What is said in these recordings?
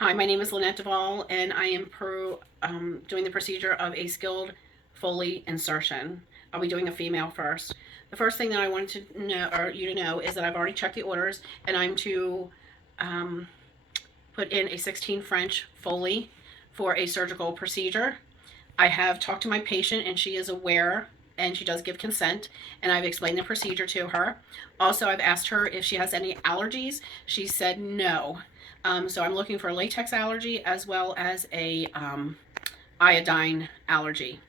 Hi, my name is Linette Duvall, and I am doing the procedure of a skilled Foley insertion. I'll be doing a female first. The first thing that I wanted to know, or you to know, is that I've already checked the orders, and I'm to um, put in a 16 French Foley for a surgical procedure. I have talked to my patient, and she is aware, and she does give consent, and I've explained the procedure to her. Also, I've asked her if she has any allergies. She said no. So I'm looking for a latex allergy as well as a iodine allergy.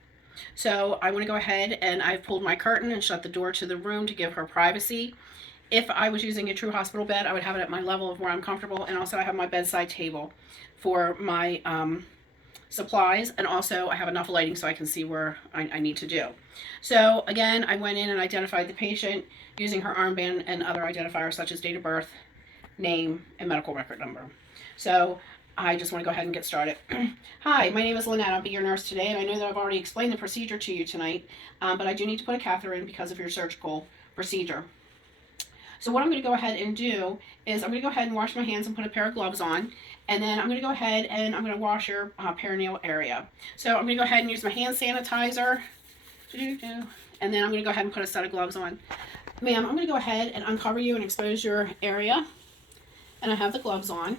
So I want to go ahead, and I've pulled my curtain and shut the door to the room to give her privacy. If I was using a true hospital bed, I would have it at my level of where I'm comfortable, and also I have my bedside table for my supplies, and also I have enough lighting so I can see where I need to do. So again, I went in and identified the patient using her armband and other identifiers such as date of birth, name, and medical record number. So I just want to go ahead and get started. Hi, my name is Linette. I'll be your nurse today, and I know that I've already explained the procedure to you tonight, but I do need to put a catheter in because of your surgical procedure. So what I'm going to go ahead and do is I'm going to go ahead and wash my hands and put a pair of gloves on, and then I'm going to go ahead and I'm going to wash your perineal area. So I'm going to go ahead and use my hand sanitizer, and then I'm going to go ahead and put a set of gloves on. Ma'am, I'm going to go ahead and uncover you and expose your area. And I have the gloves on.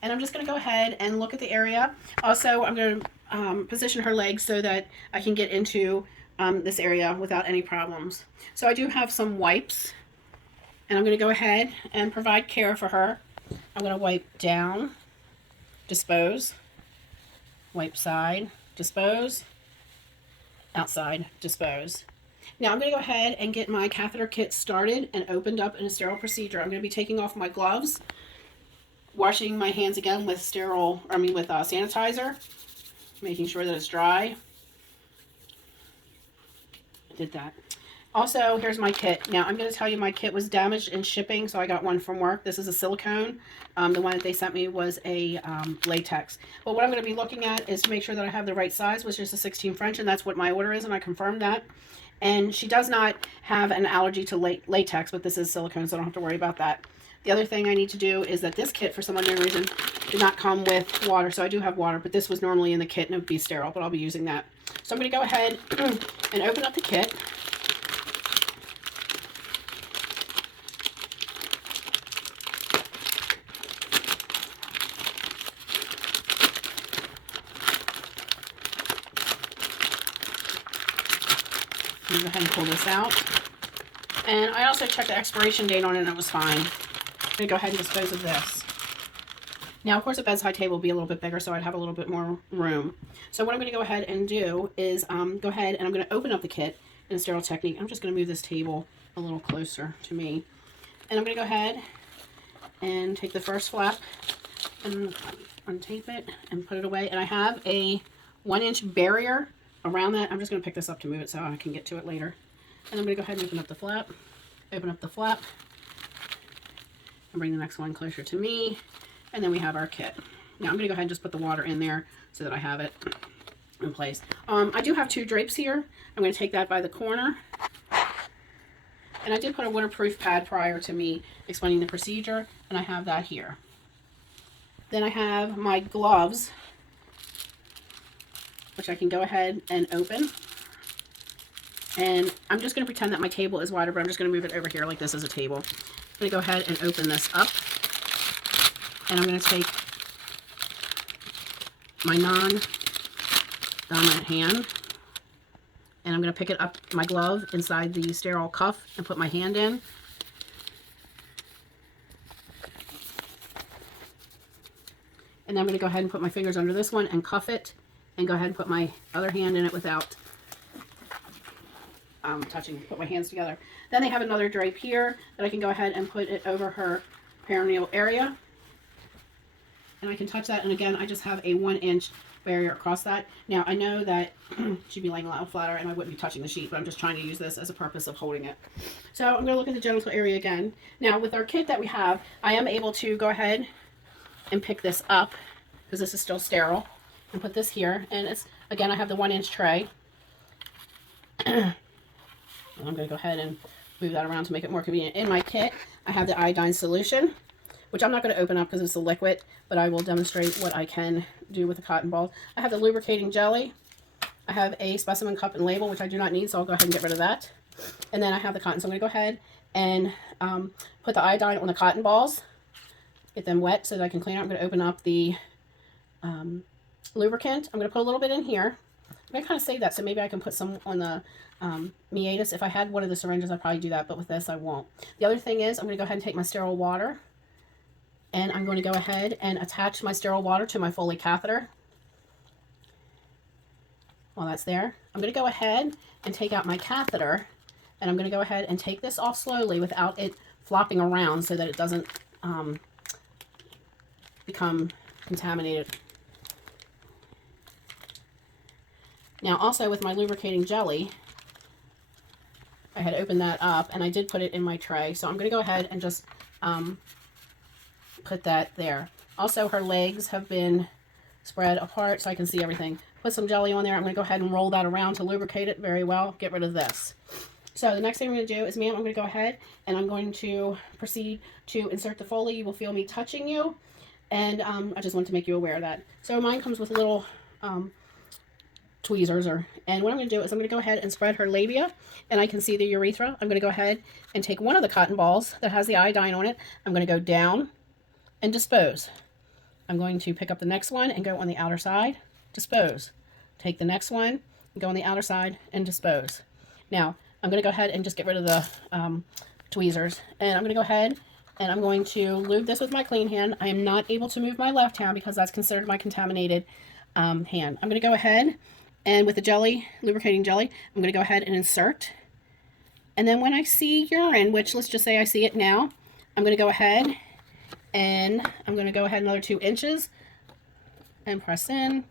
And I'm just going to go ahead and look at the area. Also, I'm going to position her legs so that I can get into this area without any problems. So I do have some wipes. And I'm going to go ahead and provide care for her. I'm going to wipe down, dispose, wipe side, dispose, outside, dispose. Now I'm going to go ahead and get my catheter kit started and opened up in a sterile procedure. I'm going to be taking off my gloves, washing my hands again with sanitizer, making sure that it's dry. I did that. Also, here's my kit. Now I'm going to tell you my kit was damaged in shipping, so I got one from work. This is a silicone. The one that they sent me was a latex. But what I'm going to be looking at is to make sure that I have the right size, which is a 16 French, and that's what my order is, and I confirmed that. And she does not have an allergy to latex, but this is silicone, so I don't have to worry about that. The other thing I need to do is that this kit, for some unknown reason, did not come with water. So I do have water, but this was normally in the kit and it would be sterile, but I'll be using that. So I'm going to go ahead and open up the kit. I'm going to go ahead and pull this out. And I also checked the expiration date on it and it was fine. I'm going to go ahead and dispose of this. Now, of course, a bedside table will be a little bit bigger, so I'd have a little bit more room. So what I'm going to go ahead and do is go ahead and I'm going to open up the kit in a sterile technique. I'm just going to move this table a little closer to me. And I'm going to go ahead and take the first flap and untape it and put it away. And I have a 1-inch barrier around that. I'm just going to pick this up to move it so I can get to it later. And I'm going to go ahead and open up the flap, and bring the next one closer to me, and then we have our kit. Now I'm going to go ahead and just put the water in there so that I have it in place. I do have 2 drapes here. I'm going to take that by the corner, and I did put a waterproof pad prior to me explaining the procedure, and I have that here. Then I have my gloves, which I can go ahead and open. And I'm just going to pretend that my table is wider, but I'm just going to move it over here like this is a table. I'm going to go ahead and open this up. And I'm going to take my non-dominant hand. And I'm going to pick it up, my glove, inside the sterile cuff and put my hand in. And then I'm going to go ahead and put my fingers under this one and cuff it. And go ahead and put my other hand in it without put my hands together. Then I have another drape here that I can go ahead and put it over her perineal area. And I can touch that, and again, I just have a 1-inch barrier across that. Now, I know that she'd be laying a little flatter and I wouldn't be touching the sheet, but I'm just trying to use this as a purpose of holding it. So I'm going to look at the genital area again. Now, with our kit that we have, I am able to go ahead and pick this up, because this is still sterile, and put this here. And it's, again, I have the 1-inch tray. I'm going to go ahead and move that around to make it more convenient. In my kit, I have the iodine solution, which I'm not going to open up because it's a liquid, but I will demonstrate what I can do with the cotton ball. I have the lubricating jelly. I have a specimen cup and label, which I do not need, so I'll go ahead and get rid of that. And then I have the cotton, so I'm going to go ahead and put the iodine on the cotton balls, get them wet so that I can clean out. I'm going to open up the lubricant. I'm going to put a little bit in here. I'm going to kind of save that so maybe I can put some on the meatus. If I had one of the syringes, I'd probably do that, but with this, I won't. The other thing is I'm going to go ahead and take my sterile water, and I'm going to go ahead and attach my sterile water to my Foley catheter. While that's there, I'm going to go ahead and take out my catheter, and I'm going to go ahead and take this off slowly without it flopping around so that it doesn't become contaminated. Now also with my lubricating jelly, I had opened that up and I did put it in my tray, so I'm going to go ahead and just put that there. Also, her legs have been spread apart so I can see everything. Put some jelly on there. I'm going to go ahead and roll that around to lubricate it very well. Get rid of this. So the next thing I'm going to do is, ma'am, I'm going to go ahead and I'm going to proceed to insert the Foley. You will feel me touching you, and I just want to make you aware of that. So mine comes with little tweezers, and what I'm going to do is I'm going to go ahead and spread her labia, and I can see the urethra. I'm going to go ahead and take one of the cotton balls that has the iodine on it. I'm going to go down and dispose. I'm going to pick up the next one and go on the outer side, dispose. Take the next one and go on the outer side and dispose. Now, I'm going to go ahead and just get rid of the tweezers, and I'm going to go ahead and I'm going to lube this with my clean hand. I am not able to move my left hand because that's considered my contaminated hand. I'm going to go ahead and with the jelly, lubricating jelly, I'm going to go ahead and insert. And then when I see urine, which let's just say I see it now, I'm going to go ahead and I'm going to go ahead another 2 inches and press in,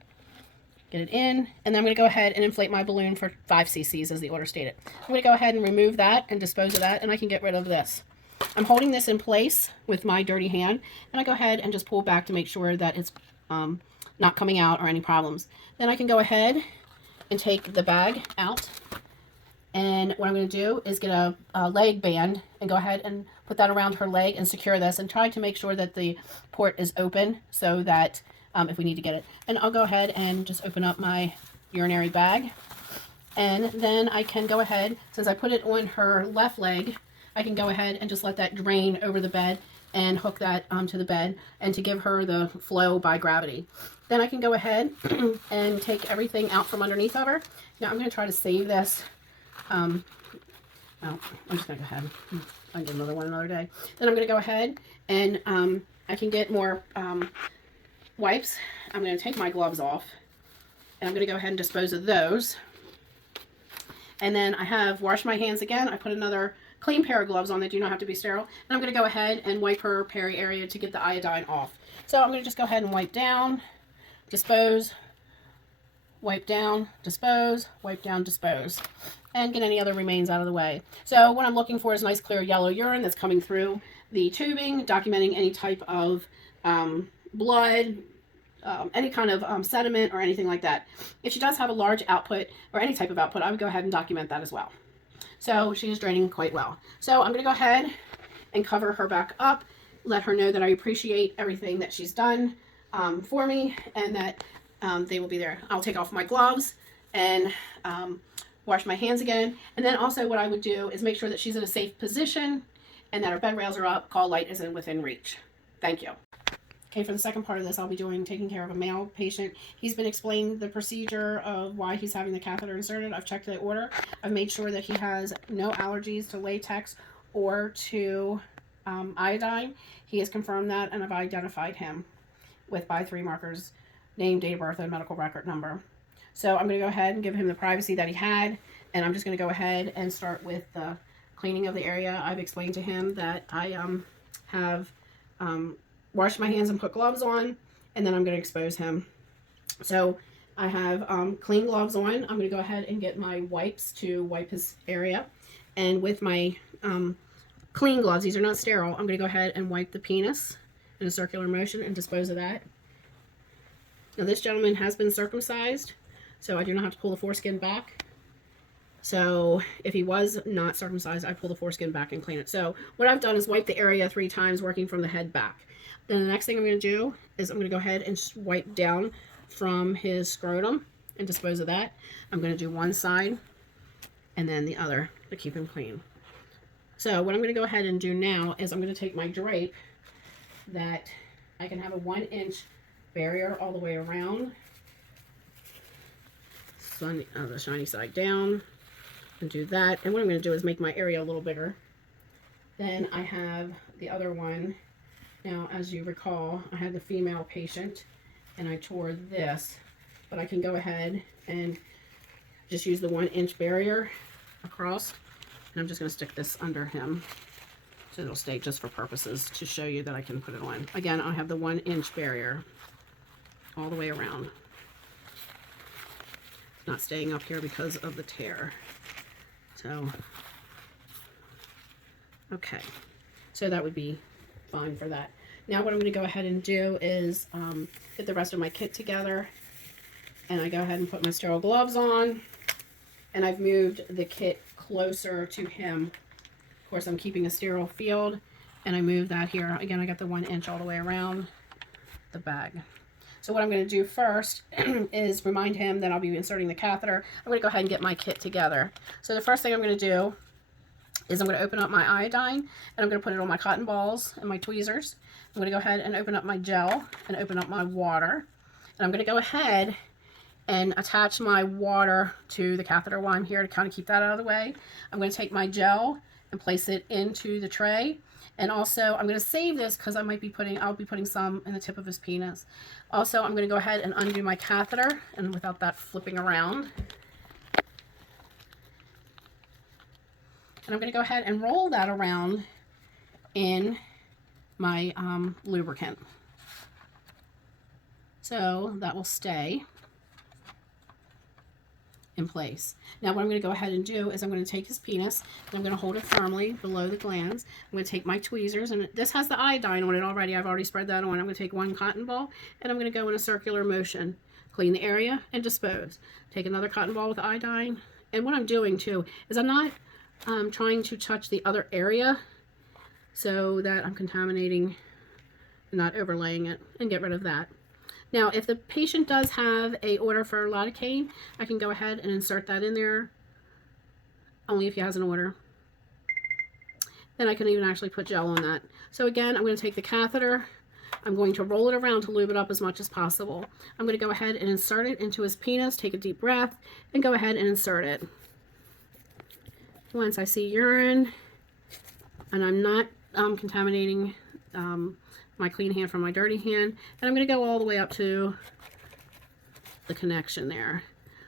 get it in, and then I'm going to go ahead and inflate my balloon for 5 cc's as the order stated. I'm going to go ahead and remove that and dispose of that, and I can get rid of this. I'm holding this in place with my dirty hand, and I go ahead and just pull back to make sure that it's not coming out or any problems. Then I can go ahead and take the bag out, and what I'm going to do is get a leg band and go ahead and put that around her leg and secure this and try to make sure that the port is open so that if we need to get it. And I'll go ahead and just open up my urinary bag, and then I can go ahead, since I put it on her left leg, I can go ahead and just let that drain over the bed and hook that onto the bed and to give her the flow by gravity. Then I can go ahead and take everything out from underneath of her. Now I'm going to try to save this. I'm just going to go ahead. I'll get another one another day. Then I'm going to go ahead and I can get more wipes. I'm going to take my gloves off, and I'm going to go ahead and dispose of those. And then I have washed my hands again. I put another clean pair of gloves on that do not have to be sterile. And I'm going to go ahead and wipe her peri area to get the iodine off. So I'm going to just go ahead and wipe down, dispose, wipe down, dispose, wipe down, dispose, and get any other remains out of the way. So what I'm looking for is nice clear yellow urine that's coming through the tubing, documenting any type of blood, any kind of sediment or anything like that. If she does have a large output or any type of output, I would go ahead and document that as well. So she is draining quite well. So I'm going to go ahead and cover her back up, let her know that I appreciate everything that she's done for me, and that they will be there. I'll take off my gloves and wash my hands again. And then also what I would do is make sure that she's in a safe position and that her bed rails are up, call light is within reach. Thank you. Okay, for the second part of this, I'll be taking care of a male patient. He's been explained the procedure of why he's having the catheter inserted. I've checked the order. I've made sure that he has no allergies to latex or to iodine. He has confirmed that, and I've identified him with by 3 markers, name, date of birth, and medical record number. So I'm going to go ahead and give him the privacy that he had, and I'm just going to go ahead and start with the cleaning of the area. I've explained to him that I have washed my hands and put gloves on, and then I'm going to expose him. So I have clean gloves on. I'm going to go ahead and get my wipes to wipe his area, and with my clean gloves, these are not sterile, I'm going to go ahead and wipe the penis in a circular motion and dispose of that. Now this gentleman has been circumcised, so I do not have to pull the foreskin back. So if he was not circumcised, I pull the foreskin back and clean it. So what I've done is wipe the area 3 times, working from the head back. Then the next thing I'm going to do is I'm going to go ahead and wipe down from his scrotum and dispose of that. I'm going to do one side and then the other to keep him clean. So what I'm going to go ahead and do now is I'm going to take my drape that I can have a 1-inch barrier all the way around, the shiny side down, and do that. And what I'm going to do is make my area a little bigger. Then I have the other one. Now, as you recall, I had the female patient and I tore this, but I can go ahead and just use the 1-inch barrier across, and I'm just going to stick this under him so it'll stay, just for purposes to show you that I can put it on. Again, I have the 1-inch barrier all the way around. It's not staying up here because of the tear. So, okay, so that would be fine for that. Now what I'm going to go ahead and do is get the rest of my kit together, and I go ahead and put my sterile gloves on, and I've moved the kit closer to him. Of course, I'm keeping a sterile field, and I moved that here. Again, I got the 1-inch all the way around the bag. So what I'm going to do first is remind him that I'll be inserting the catheter. I'm going to go ahead and get my kit together. So the first thing I'm going to do is I'm going to open up my iodine, and I'm going to put it on my cotton balls and my tweezers. I'm going to go ahead and open up my gel and open up my water. And I'm going to go ahead and attach my water to the catheter while I'm here to kind of keep that out of the way. I'm going to take my gel and place it into the tray. And also, I'm going to save this because I'll be putting some in the tip of his penis. Also, I'm going to go ahead and undo my catheter, and without that flipping around. And I'm going to go ahead and roll that around in my lubricant. So that will stay in place. Now what I'm going to go ahead and do is I'm going to take his penis and I'm going to hold it firmly below the glands. I'm going to take my tweezers, and this has the iodine on it already. I've already spread that on. I'm going to take one cotton ball and I'm going to go in a circular motion, clean the area and dispose. Take another cotton ball with iodine, and what I'm doing too is I'm not trying to touch the other area so that I'm contaminating and not overlaying it, and get rid of that. Now, if the patient does have a order for lidocaine, I can go ahead and insert that in there, only if he has an order. Then I can even actually put gel on that. So again, I'm going to take the catheter, I'm going to roll it around to lube it up as much as possible. I'm going to go ahead and insert it into his penis, take a deep breath, and go ahead and insert it. Once I see urine, and I'm not contaminating my clean hand from my dirty hand, and I'm going to go all the way up to the connection there.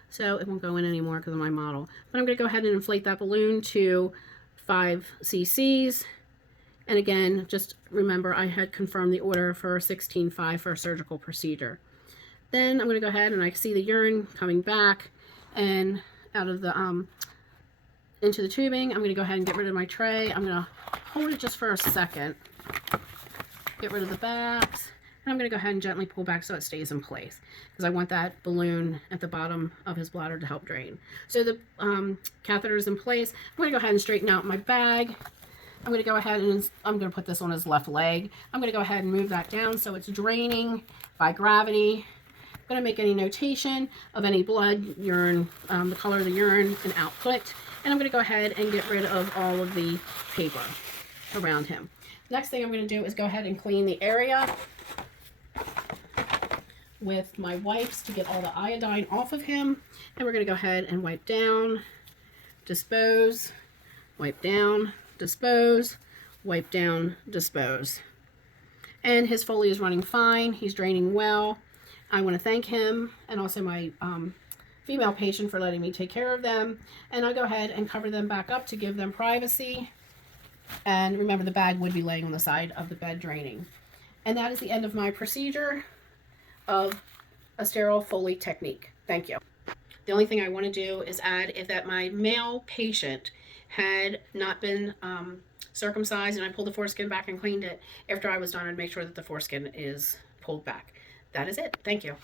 So it won't go in anymore because of my model. But I'm going to go ahead and inflate that balloon to 5 cc's. And again, just remember I had confirmed the order for 16.5 for a surgical procedure. Then I'm going to go ahead and I see the urine coming back and out of the into the tubing. I'm going to go ahead and get rid of my tray. I'm going to hold it just for a second. Get rid of the backs, and I'm going to go ahead and gently pull back so it stays in place, because I want that balloon at the bottom of his bladder to help drain. So the catheter is in place. I'm going to go ahead and straighten out my bag. I'm going to go ahead and I'm going to put this on his left leg. I'm going to go ahead and move that down so it's draining by gravity. I'm going to make any notation of any blood, urine, the color of the urine, and output. And I'm going to go ahead and get rid of all of the paper around him. Next thing I'm going to do is go ahead and clean the area with my wipes to get all the iodine off of him. And we're going to go ahead and wipe down, dispose, wipe down, dispose, wipe down, dispose. And his Foley is running fine. He's draining well. I want to thank him and also my female patient for letting me take care of them. And I'll go ahead and cover them back up to give them privacy. And remember, the bag would be laying on the side of the bed draining. And that is the end of my procedure of a sterile Foley technique. Thank you. The only thing I want to do is add is that my male patient had not been circumcised, and I pulled the foreskin back and cleaned it. After I was done, I'd make sure that the foreskin is pulled back. That is it. Thank you.